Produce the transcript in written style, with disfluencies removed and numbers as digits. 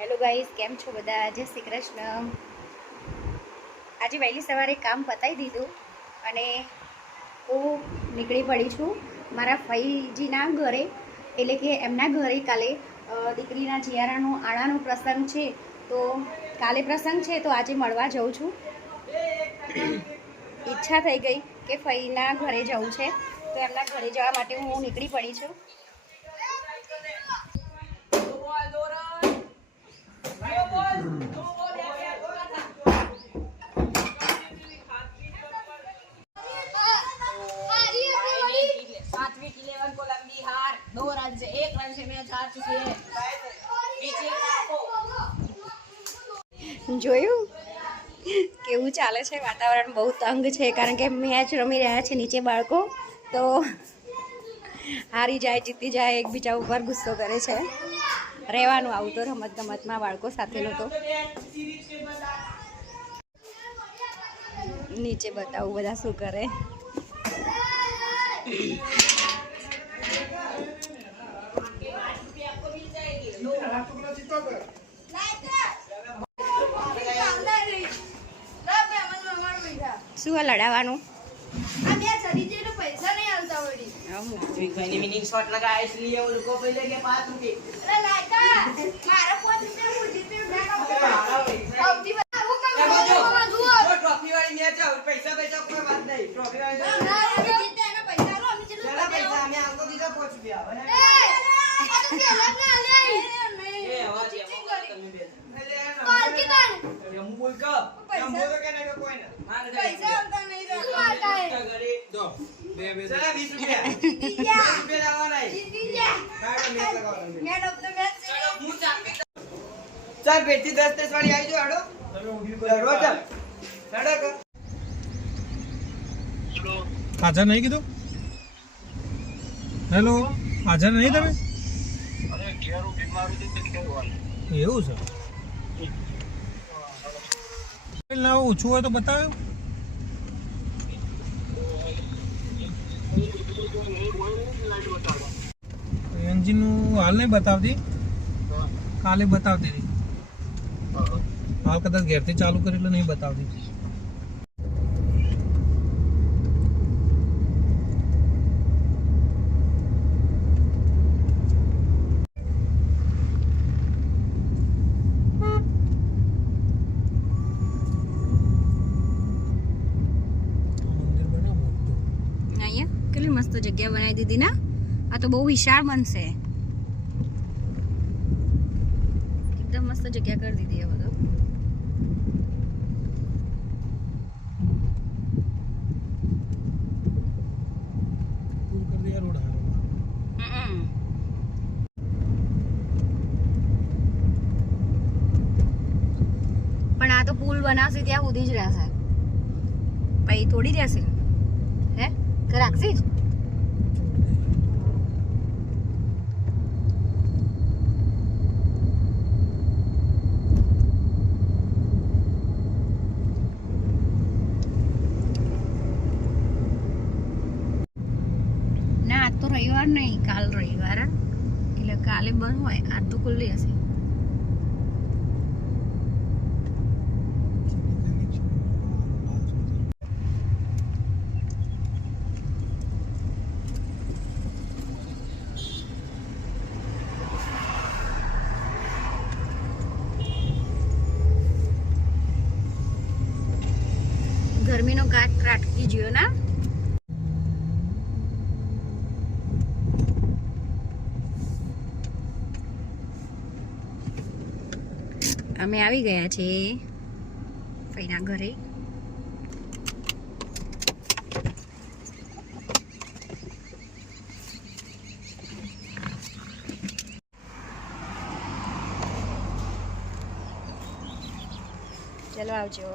Hello guys, કેમ છો બધા? જય શ્રી કૃષ્ણ. આજે વહેલી સવારે કામ પતાવી દીધું અને હું નીકળી પડી છું મારા ફઈજીના ઘરે, એટલે કે એમના ઘરે. કાલે દીકરીના જીયારાનો આણાનો પ્રસંગ છે, તો કાલે પ્રસંગ છે તો આજે મળવા જઉં છું. ઈચ્છા થઈ ગઈ કે ફઈના ઘરે જવું છે, તો એમના ઘરે જવા માટે હું નીકળી પડી છું. જોયું કેવું ચાલે છે? વાતાવરણ બહુ તંગ છે, કારણ કે મેચ રમી રહ્યા છે નીચે બાળકો, તો હારી જાય જીતી જાય એકબીજા ઉપર ગુસ્સો કરે છે. રહેવાનું આવું તો રમત ગમતમાં બાળકો સાથેનું. તો નીચે બતાવું બધા શું કરે. શું લડાવવાનું? પૈસા નહીં આવતા વળી. મિનિંગ શોટ લગાય इसलिए उनको पहले के 5 रुपए अरे लाइका मारा 5 रुपए मुझे पे આવતી હું કમ જો ટ્રોફી વાળી મેચ છે, પૈસા કોઈ વાત નહીં. ટ્રોફી વાળી ના જીતે એના પૈસા લો, અમે ચલો પૈસા અમે આંકો દીધા 5 રૂપિયા. એ આ તો પેલા ના લે એ અવાજ એમ તમે બે કોલ કે તાણ એમ બોલ ક એમ બોલો કે નહીં કોઈ ના પૈસા આવતા નહીં રહેતા ઘરે દો બે ચલા 20 રૂપિયા 20 રૂપિયા લાવવાના જીતી જા કાઢો મેચ લગાવવાનો મેચ ઓફ ધ મેચ હું ચાપી ચાલ બેટી 10 વાળી આવી જો હાડો તમે ઉભી કરો ચાલ હાડો ક હેલો હાજર નહીં કીધું. હેલો હાજર નહીં તમે? અરે ઘેર બીમાર છું તો કેવું એવું છે? ના ઓછું હોય તો બતાવ્યો. એન્જિનનું હાલ નહીં બતાવતી, કાલે બતાવતી હતી. હાલ કદાચ ઘેરથી ચાલુ કરી એટલે નહીં બતાવતી. કેટલી મસ્ત જગ્યા બનાવી દીધી ના. આ તો બહુ વિશાળ બનશે. એકદમ મસ્ત જગ્યા કરી દીધી. આ બધું પણ આ તો પુલ બનાવશે ત્યાં સુધી જ રહેશે, પછી થોડી રહેશે. હે રાખશી જ ના. આજ તો રવિવાર નહીં, કાલ રવિવાર, એટલે કાલે બંધ હોય. આજ તો ખુલ્લી હશે. ગરમીનો કાટ ત્રાટકી ગયો ના. અમે આવી ગયા છે ફઈના ઘરે. ચલો આવજો.